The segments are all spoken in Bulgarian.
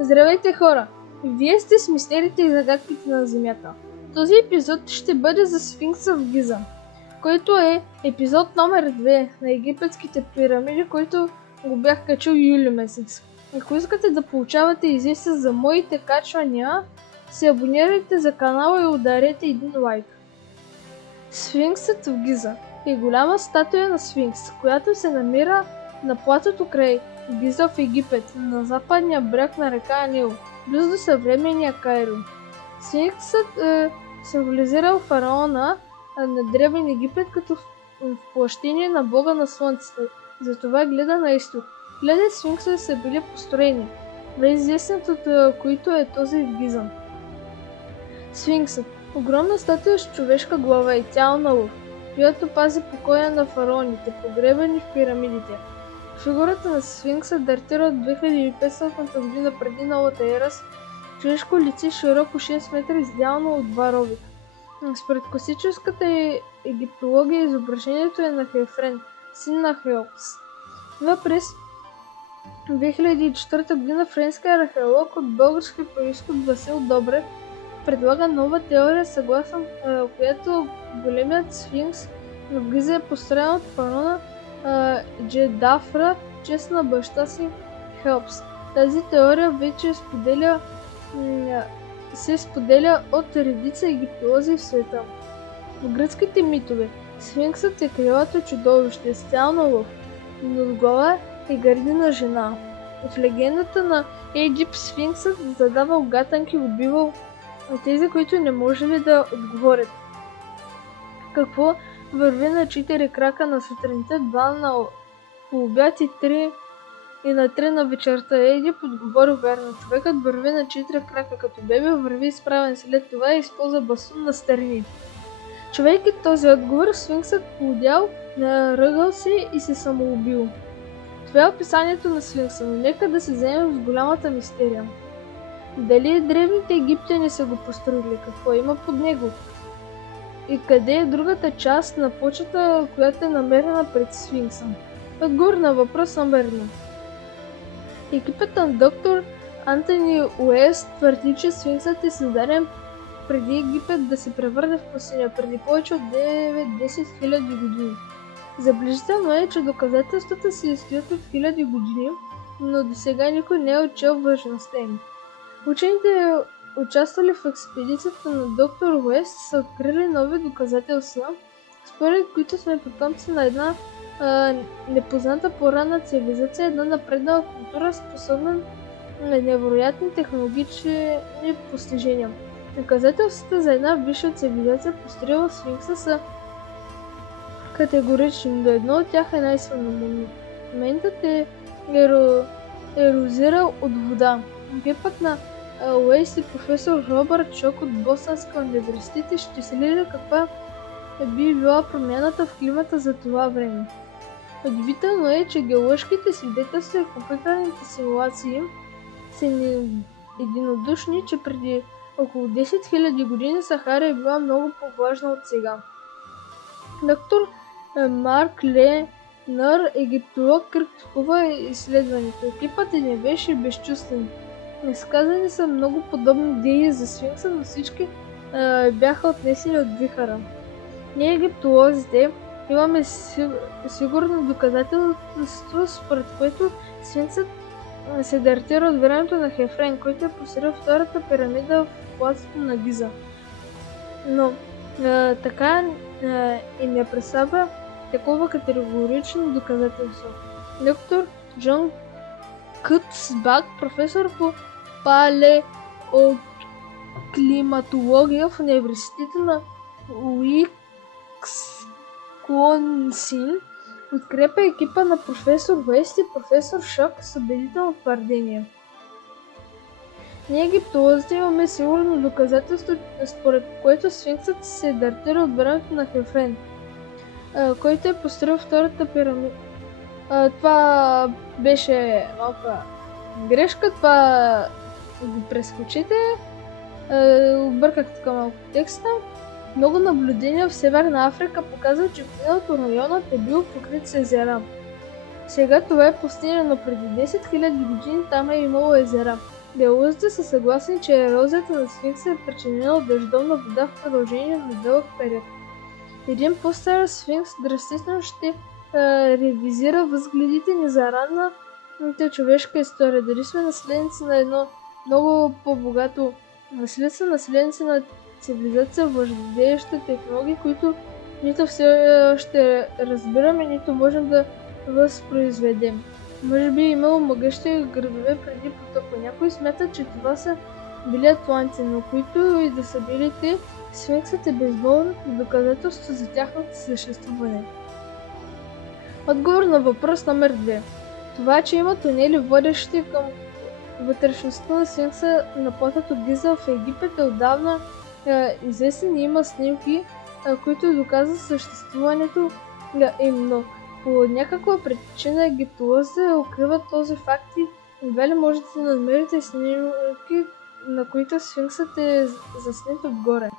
Здравейте хора! Вие сте с мистерите и загадките на Земята. Този епизод ще бъде за Сфинкса в Гиза, който е епизод номер 2 на египетските пирамиди, който го бях качил юли месец. Ако искате да получавате известия за моите качвания, се абонирайте за канала и ударете един лайк. Сфинксът в Гиза е голяма статуя на Сфинкс, която се намира на платото край Гиза в Египет, на западния бряг на река Нил, близо до съвременния Кайро. Сфинксът символизирал фараона на древен Египет като въплъщение на бога на слънцето, затова гледа на изток. Гледа Сфинкса са били построени, най-известният от които е този в Гиза. Сфинксът – огромна статуя с човешка глава и тяло на лъв, която пази покоя на фараоните, погребани в пирамидите. Фигурата на Сфинкса датира от 2500 година преди новата ера с човешко лице широко 6 метра, издялно от два робика. Според класическата египтология изображението е на Хефрен, син на Хеопс. Но през 2004 година френски археолог от български произход Васил Добрев предлага нова теория, съгласно която големият Сфинкс в Гиза е построен от фараона Джедафра в чест на баща си Хеопс. Тази теория вече се споделя от редица египтолози в света. В гръцките митове Сфинксът е крилато чудовище с тяло на лъв, но с глава и гърдина жена. В легендата на Египет Сфинксът задавал гатанки и убивал тези, които не можели да отговорят. Какво върви на 4 крака на сутринта, 2 на обяд и на 3 на вечерта? Египет отговори верно. Човекът върви на 4 крака като бебе, върви изправен след това и използва басун на старини. Човекът този отговор, Сфинксът полудял, наръгал се и се самоубил. Това е описанието на Сфинкса, но нека да се заемем с голямата мистерия. Дали древните египтяни са го построили? Какво има под него? И къде е другата част на плочата, която е намерена пред Сфинкса? Отговор на въпрос номер 1. Екипът на доктор Антони Уест твърди, че Сфинксът е създаден преди Египет да се превърне в пустиня, преди повече от 9-10 хиляди години. Заближително е, че доказателствата се стоят от хиляди години, но до сега никой не е отчел важността им. Учените, участвали в експедицията на доктор Уест, са открили нови доказателства, според които сме потомци на една непозната по-ранна цивилизация, една напреднала култура, способна на невероятни технологични постижения. Доказателствата за една висша цивилизация, построила Сфинкса, са категорични, но едно от тях е най-силно. Монументът е ерозирал от вода. Екипът на Уест и професор Робърт Шок от Бостонския университет изчислили каква би била промяната в климата за това време. Удивително е, че геоложките свидетелства и компютърните симулации са единодушни, че преди около 10 000 години Сахара е била много по-влажна от сега. Доктор Марк Ленър, египтолог, критикува изследването. Екипът не беше безчувствен. Изказани са много подобни идеи за Сфинкса, но всички бяха отнесени от вихара. Ние, египтолозите, имаме сигурно доказателство, според което Сфинксът се датира от времето на Хефрен, който е построил втората пирамида в плацето на Гиза. Но така и не представя такова категорично доказателство. Доктор Джон Кътсбак, професор по палеоклиматология в университета на Уисконсин, подкрепя екипа на професор Уест и професор Шок с убедително твърдение. Ние, египтолозите, имаме сигурно доказателство, според което Сфинксът се датира от времето на Хефрен, който е построил втората пирамида. Това беше малка грешка, това го прескочите. Обърках така малко текста. Много наблюдения в Северна Африка показват, че в миналото районът е бил покрит с езера. Сега това е пустиня, но преди 10 000 години там е имало езера. Геолозите са съгласни, че ерозията на Сфинкса е причинена от дъждовна вода в продължение на дълъг период. Един по-стар Сфинкс драстично ще ревизира възгледите ни за ранната човешка история. Дали сме наследници на едно много по-богато наследници на цивилизация, владееща технологии, които нито все още разбираме, нито можем да възпроизведем. Може би имало могъщи градове преди потопа. Някои смятат, че това са били атланти, но които и да са били те, Сфинксът е безболното доказателство за тяхното съществуване. Отговор на въпрос номер 2. Това, че има тунели, водещи към вътрешността на Сфинкса на платото Гиза в Египет, е отдавна известен и има снимки, които доказват съществуването им, но по някаква причина египтолозите укриват този факт и едва ли можете да намерите снимки, на които Сфинксът е заснет отгоре.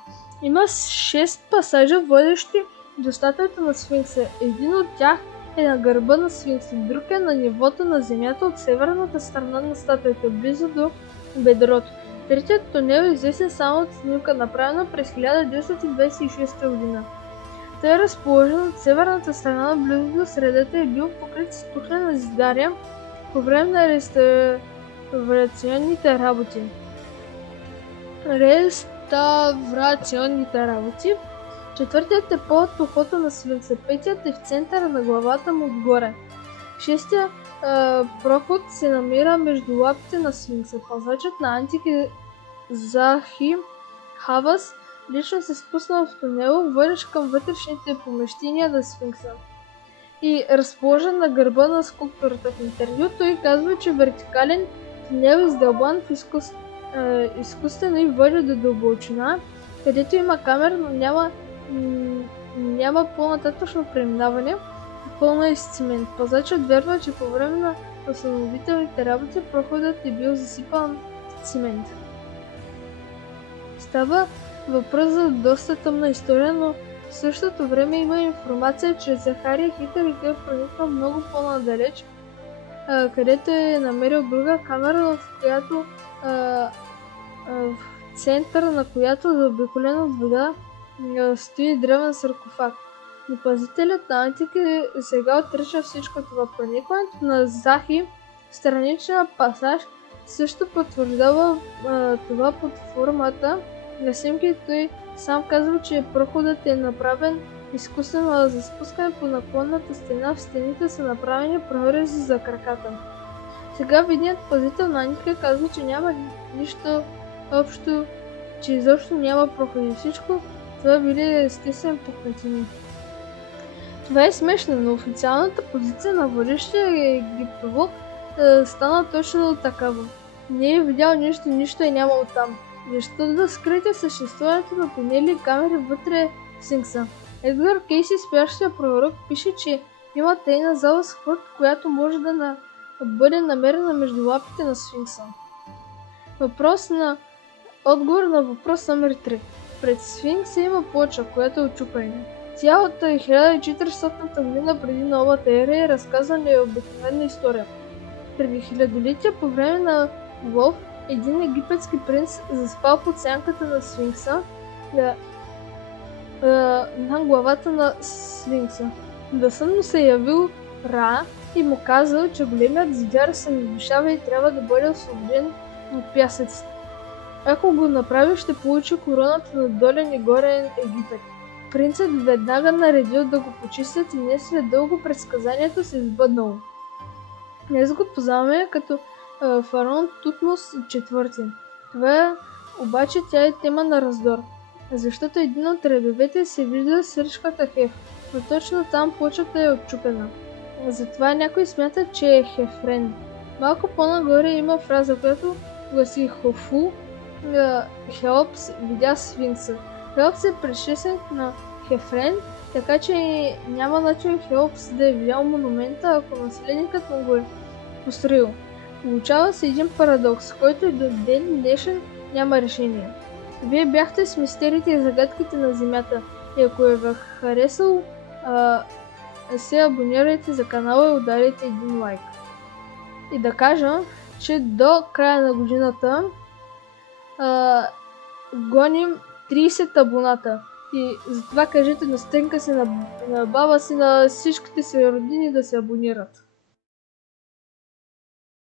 Има 6 пасажа, водещи до статуята на Сфинкса. Един от тях е на гърба на Сфинкса, друг е на нивото на земята от северната страна на статуята, близо до бедрото. Третият тунел е известен само от снимка, направена през 1926 година. Той е разположен от северната страна, близо до средата, и е бил покрит с тухлена зидария по време на реставрационните работи. Четвъртият е под ухото на Сфинкса, петият е в центъра на главата му отгоре. Шестият проход се намира между лапите на Сфинкса. Пазачът на антики Захи Хавас лично се спуснал в тунела, водещ към вътрешните помещения на Сфинкса и разположен на гърба на скулптурата. В интервю той казва, че вертикален тунел е издълбан в изкуствено и води до дълбочина, където има камера, но няма по-нататъчно преминаване, пълна и с цимент. Пазачът вярва, че по време на възстановителните работи проходът е бил засипан с цимент. Става въпрос за доста тъмна история, но в същото време има информация, че Захари е хитър и той прониква много по-надалеч, където е намерил друга камера, в която в центъра на която, заобиколен от вода, стои древен саркофаг. Но пазителят на антики сега отрича всичко това. Проникването на Захи в страничния пасаж също потвърждава това под формата на снимки. Той сам казва, че проходът е направен изкуствено, а за спускане по наклонната стена в стените са направени прорези за краката. Сега видният пазител на антика казва, че няма нищо общо, че изобщо няма проходи. Всичко това били естествени пукнатини. Това е смешно, но официалната позиция на водещия египтолог стана точно такава. Не е видял нищо е нямал там. Защо да скрите съществуването на тунели и камери вътре в Сфинкса? Едгар Кейси, спящия пророк, пише, че има тайна зала с ход, която може да бъде намерена между лапите на Сфинкса. Отговор на въпрос номер 3. Пред Сфинкса има плоча, която е отчупена. Тя от 1400 година преди новата ера е разказана и обикновена история. Преди хилядолетия, по време на лов, един египетски принц заспал под сянката на Сфинкса на главата на Сфинкса. Да сън му се явил Ра и му казал, че големият зидяр се надвишава и трябва да бъде освободен от пясъците. Ако го направи, ще получи короната на долен и горен Египет. Принцът веднага наредил да го почистят и не след дълго предсказанието се избъднало. Днес го познаваме като фараон Тутмос IV. Това обаче тя е тема на раздор, защото един от редовете се вижда сръчката Хеф, но точно там плочата е отчупена. Затова някой смята, че е Хефрен. Малко по-нагоре има фраза, която гласи Хофу, Хеопс видя Сфинкса. Хеопс е предшественик на Хефрен, така че няма начин Хеопс да е видял монумента, ако наследникът му го е построил. Получава се един парадокс, който и до ден днешен няма решение. Вие бяхте с мистериите и загадките на Земята и ако е ви харесал, се абонирайте за канала и ударите един лайк. И да кажа, че до края на годината гоним 30 абоната. И затова кажете на Стенка си, на баба си, на всичките си родини да се абонират.